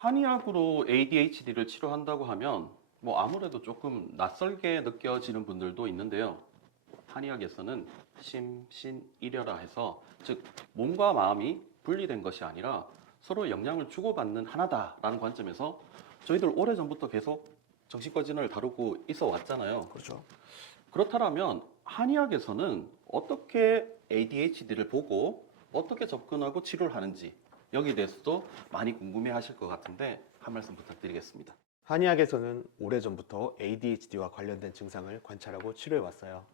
한의학으로 ADHD를 치료한다고 하면 아무래도 조금 낯설게 느껴지는 분들도 있는데요. 한의학에서는 심신일여라 해서 즉 몸과 마음이 분리된 것이 아니라 서로 영향을 주고받는 하나다라는 관점에서 저희들 오래전부터 계속 정신과 진단을 다루고 있어 왔잖아요. 그렇죠. 그렇다면 한의학에서는 어떻게 ADHD를 보고 어떻게 접근하고 치료를 하는지 여기에 대해서도 많이 궁금해 하실 것 같은데 한 말씀 부탁드리겠습니다. 한의학에서는 오래전부터 ADHD와 관련된 증상을 관찰하고 치료해 왔어요.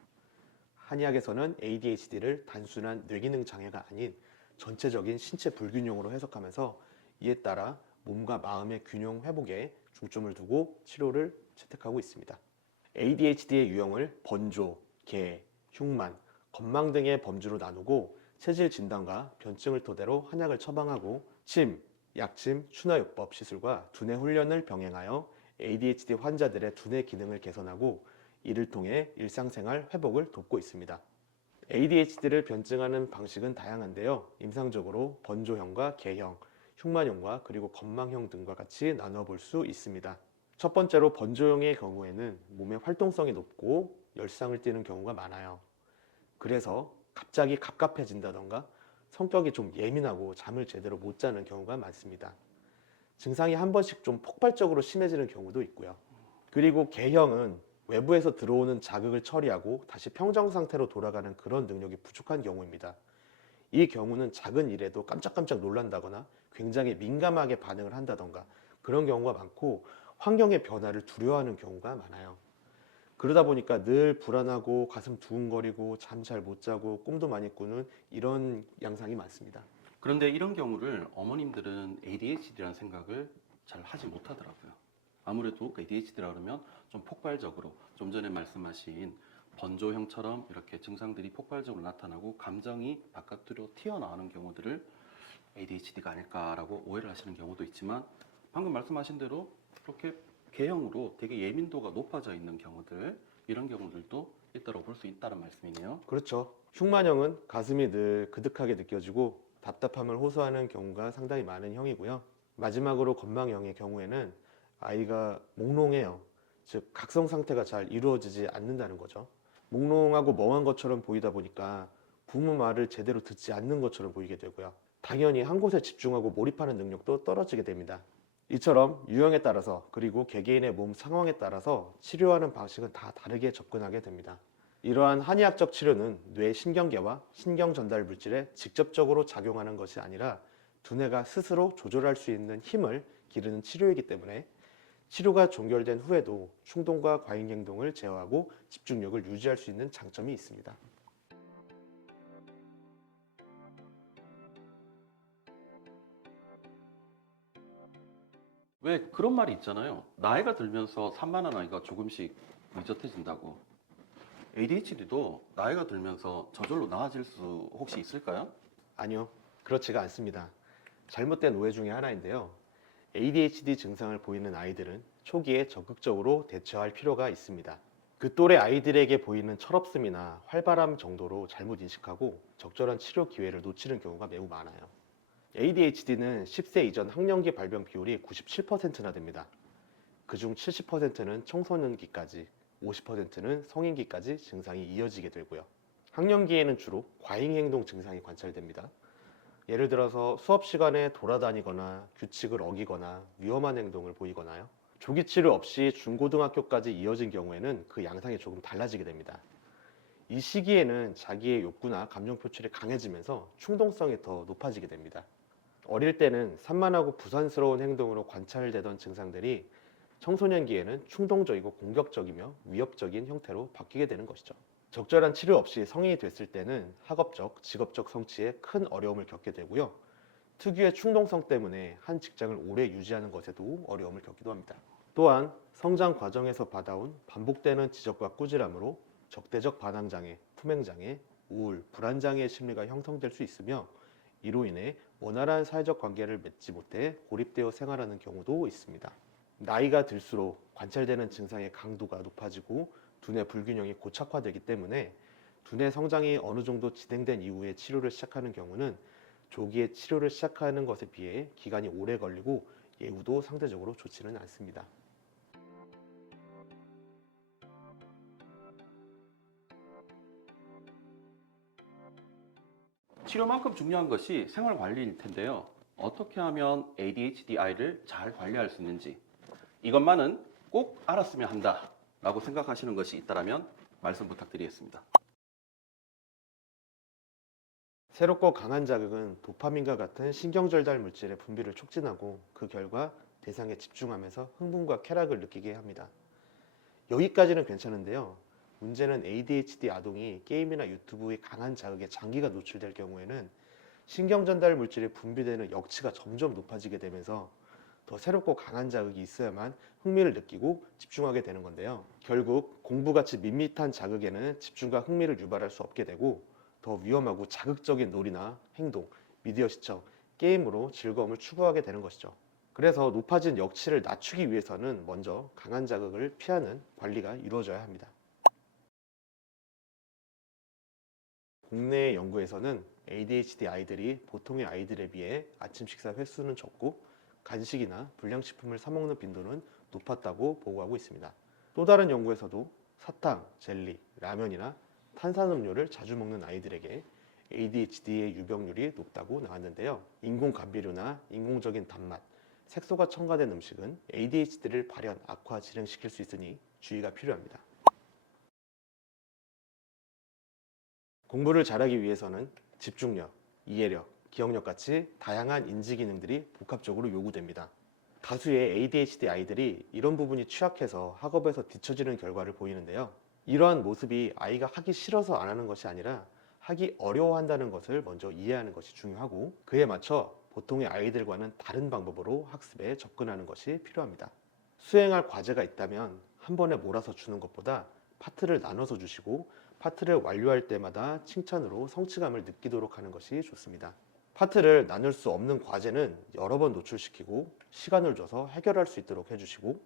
한의학에서는 ADHD를 단순한 뇌기능 장애가 아닌 전체적인 신체 불균형으로 해석하면서 이에 따라 몸과 마음의 균형 회복에 중점을 두고 치료를 채택하고 있습니다. ADHD의 유형을 번조, 계, 흉만, 건망 등의 범주로 나누고 체질 진단과 변증을 토대로 한약을 처방하고 침, 약침, 추나요법 시술과 두뇌 훈련을 병행하여 ADHD 환자들의 두뇌 기능을 개선하고 이를 통해 일상생활 회복을 돕고 있습니다. ADHD를 변증하는 방식은 다양한데요. 임상적으로 번조형과 계형, 흉만형과 그리고 건망형 등과 같이 나눠 볼 수 있습니다. 첫 번째로 번조형의 경우에는 몸의 활동성이 높고 열상을 띠는 경우가 많아요. 그래서 갑자기 갑갑해진다던가 성격이 좀 예민하고 잠을 제대로 못 자는 경우가 많습니다. 증상이 한 번씩 좀 폭발적으로 심해지는 경우도 있고요. 그리고 계형은 외부에서 들어오는 자극을 처리하고 다시 평정 상태로 돌아가는 그런 능력이 부족한 경우입니다. 이 경우는 작은 일에도 깜짝깜짝 놀란다거나 굉장히 민감하게 반응을 한다던가 그런 경우가 많고 환경의 변화를 두려워하는 경우가 많아요. 그러다 보니까 늘 불안하고 가슴 두근거리고 잠 잘 못 자고 꿈도 많이 꾸는 이런 양상이 많습니다. 그런데 이런 경우를 어머님들은 ADHD라는 생각을 잘 하지 못하더라고요. 아무래도 ADHD라 그러면 좀 폭발적으로 좀 전에 말씀하신 번조형처럼 이렇게 증상들이 폭발적으로 나타나고 감정이 바깥으로 튀어나오는 경우들을 ADHD가 아닐까라고 오해를 하시는 경우도 있지만 방금 말씀하신 대로 그렇게 K형으로 되게 예민도가 높아져 있는 경우들 이런 경우들도 있다고 볼 수 있다는 말씀이네요. 그렇죠. 흉만형은 가슴이 늘 그득하게 느껴지고 답답함을 호소하는 경우가 상당히 많은 형이고요. 마지막으로 건망형의 경우에는 아이가 몽롱해요. 즉 각성 상태가 잘 이루어지지 않는다는 거죠. 몽롱하고 멍한 것처럼 보이다 보니까 부모 말을 제대로 듣지 않는 것처럼 보이게 되고요. 당연히 한 곳에 집중하고 몰입하는 능력도 떨어지게 됩니다. 이처럼 유형에 따라서 그리고 개개인의 몸 상황에 따라서 치료하는 방식은 다 다르게 접근하게 됩니다. 이러한 한의학적 치료는 뇌 신경계와 신경 전달 물질에 직접적으로 작용하는 것이 아니라 두뇌가 스스로 조절할 수 있는 힘을 기르는 치료이기 때문에 치료가 종결된 후에도 충동과 과잉 행동을 제어하고 집중력을 유지할 수 있는 장점이 있습니다. 왜 그런 말이 있잖아요. 나이가 들면서 산만한 아이가 조금씩 의젓해진다고. ADHD도 나이가 들면서 저절로 나아질 수 혹시 있을까요? 아니요, 그렇지가 않습니다. 잘못된 오해 중에 하나인데요. ADHD 증상을 보이는 아이들은 초기에 적극적으로 대처할 필요가 있습니다. 그 또래 아이들에게 보이는 철없음이나 활발함 정도로 잘못 인식하고 적절한 치료 기회를 놓치는 경우가 매우 많아요. ADHD는 10세 이전 학령기 발병 비율이 97%나 됩니다. 그중 70%는 청소년기까지, 50%는 성인기까지 증상이 이어지게 되고요. 학령기에는 주로 과잉행동 증상이 관찰됩니다. 예를 들어서 수업 시간에 돌아다니거나 규칙을 어기거나 위험한 행동을 보이거나요. 조기 치료 없이 중고등학교까지 이어진 경우에는 그 양상이 조금 달라지게 됩니다. 이 시기에는 자기의 욕구나 감정 표출이 강해지면서 충동성이 더 높아지게 됩니다. 어릴 때는 산만하고 부산스러운 행동으로 관찰되던 증상들이 청소년기에는 충동적이고 공격적이며 위협적인 형태로 바뀌게 되는 것이죠. 적절한 치료 없이 성인이 됐을 때는 학업적, 직업적 성취에 큰 어려움을 겪게 되고요. 특유의 충동성 때문에 한 직장을 오래 유지하는 것에도 어려움을 겪기도 합니다. 또한 성장 과정에서 받아온 반복되는 지적과 꾸지람으로 적대적 반항장애, 품행장애, 우울, 불안장애의 심리가 형성될 수 있으며 이로 인해 원활한 사회적 관계를 맺지 못해 고립되어 생활하는 경우도 있습니다. 나이가 들수록 관찰되는 증상의 강도가 높아지고 두뇌 불균형이 고착화되기 때문에 두뇌 성장이 어느 정도 진행된 이후에 치료를 시작하는 경우는 조기에 치료를 시작하는 것에 비해 기간이 오래 걸리고 예후도 상대적으로 좋지는 않습니다. 치료만큼 중요한 것이 생활 관리일 텐데요. 어떻게 하면 ADHD 아이를 잘 관리할 수 있는지 이것만은 꼭 알았으면 한다 라고 생각하시는 것이 있다면 말씀 부탁드리겠습니다. 새롭고 강한 자극은 도파민과 같은 신경전달 물질의 분비를 촉진하고 그 결과 대상에 집중하면서 흥분과 쾌락을 느끼게 합니다. 여기까지는 괜찮은데요. 문제는 ADHD 아동이 게임이나 유튜브의 강한 자극에 장기가 노출될 경우에는 신경전달 물질이 분비되는 역치가 점점 높아지게 되면서 더 새롭고 강한 자극이 있어야만 흥미를 느끼고 집중하게 되는 건데요. 결국 공부같이 밋밋한 자극에는 집중과 흥미를 유발할 수 없게 되고 더 위험하고 자극적인 놀이나 행동, 미디어 시청, 게임으로 즐거움을 추구하게 되는 것이죠. 그래서 높아진 역치를 낮추기 위해서는 먼저 강한 자극을 피하는 관리가 이루어져야 합니다. 국내 연구에서는 ADHD 아이들이 보통의 아이들에 비해 아침 식사 횟수는 적고 간식이나 불량식품을 사 먹는 빈도는 높았다고 보고하고 있습니다. 또 다른 연구에서도 사탕, 젤리, 라면이나 탄산음료를 자주 먹는 아이들에게 ADHD의 유병률이 높다고 나왔는데요. 인공 감비료나 인공적인 단맛, 색소가 첨가된 음식은 ADHD를 발현, 악화, 진행시킬 수 있으니 주의가 필요합니다. 공부를 잘하기 위해서는 집중력, 이해력, 기억력 같이 다양한 인지 기능들이 복합적으로 요구됩니다. 다수의 ADHD 아이들이 이런 부분이 취약해서 학업에서 뒤처지는 결과를 보이는데요. 이러한 모습이 아이가 하기 싫어서 안 하는 것이 아니라 하기 어려워한다는 것을 먼저 이해하는 것이 중요하고 그에 맞춰 보통의 아이들과는 다른 방법으로 학습에 접근하는 것이 필요합니다. 수행할 과제가 있다면 한 번에 몰아서 주는 것보다 파트를 나눠서 주시고 파트를 완료할 때마다 칭찬으로 성취감을 느끼도록 하는 것이 좋습니다. 파트를 나눌 수 없는 과제는 여러 번 노출시키고 시간을 줘서 해결할 수 있도록 해주시고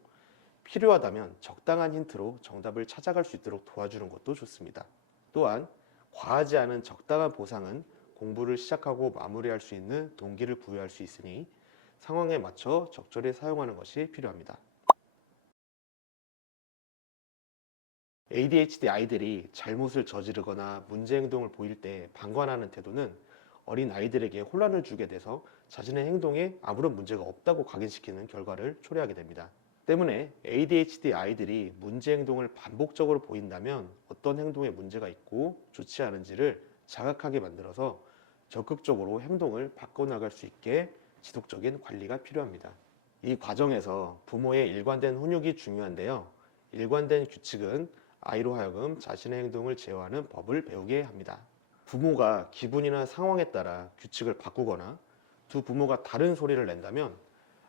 필요하다면 적당한 힌트로 정답을 찾아갈 수 있도록 도와주는 것도 좋습니다. 또한 과하지 않은 적당한 보상은 공부를 시작하고 마무리할 수 있는 동기를 부여할 수 있으니 상황에 맞춰 적절히 사용하는 것이 필요합니다. ADHD 아이들이 잘못을 저지르거나 문제 행동을 보일 때 방관하는 태도는 어린 아이들에게 혼란을 주게 돼서 자신의 행동에 아무런 문제가 없다고 각인시키는 결과를 초래하게 됩니다. 때문에 ADHD 아이들이 문제 행동을 반복적으로 보인다면 어떤 행동에 문제가 있고 좋지 않은지를 자각하게 만들어서 적극적으로 행동을 바꿔나갈 수 있게 지속적인 관리가 필요합니다. 이 과정에서 부모의 일관된 훈육이 중요한데요. 일관된 규칙은 아이로 하여금 자신의 행동을 제어하는 법을 배우게 합니다. 부모가 기분이나 상황에 따라 규칙을 바꾸거나 두 부모가 다른 소리를 낸다면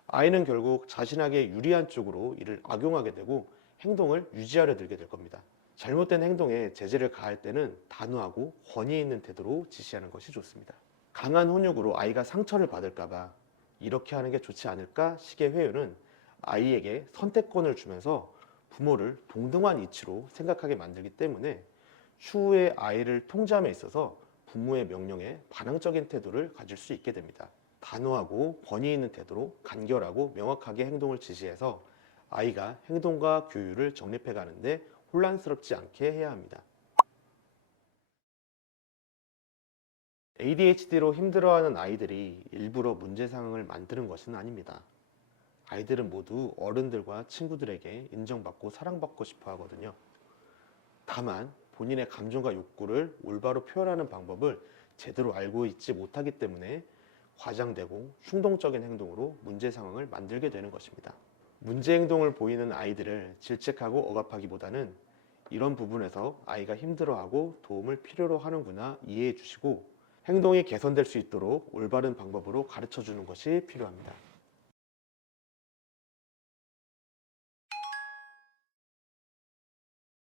아이는 결국 자신에게 유리한 쪽으로 이를 악용하게 되고 행동을 유지하려 들게 될 겁니다. 잘못된 행동에 제재를 가할 때는 단호하고 권위 있는 태도로 지시하는 것이 좋습니다. 강한 훈육으로 아이가 상처를 받을까봐 이렇게 하는 게 좋지 않을까 식의 회유는 아이에게 선택권을 주면서 부모를 동등한 이치로 생각하게 만들기 때문에 추후에 아이를 통제함에 있어서 부모의 명령에 반항적인 태도를 가질 수 있게 됩니다. 단호하고 권위 있는 태도로 간결하고 명확하게 행동을 지시해서 아이가 행동과 교육을 정립해 가는데 혼란스럽지 않게 해야 합니다. ADHD로 힘들어하는 아이들이 일부러 문제 상황을 만드는 것은 아닙니다. 아이들은 모두 어른들과 친구들에게 인정받고 사랑받고 싶어 하거든요. 다만 본인의 감정과 욕구를 올바로 표현하는 방법을 제대로 알고 있지 못하기 때문에 과장되고 충동적인 행동으로 문제 상황을 만들게 되는 것입니다. 문제 행동을 보이는 아이들을 질책하고 억압하기보다는 이런 부분에서 아이가 힘들어하고 도움을 필요로 하는구나 이해해 주시고 행동이 개선될 수 있도록 올바른 방법으로 가르쳐 주는 것이 필요합니다.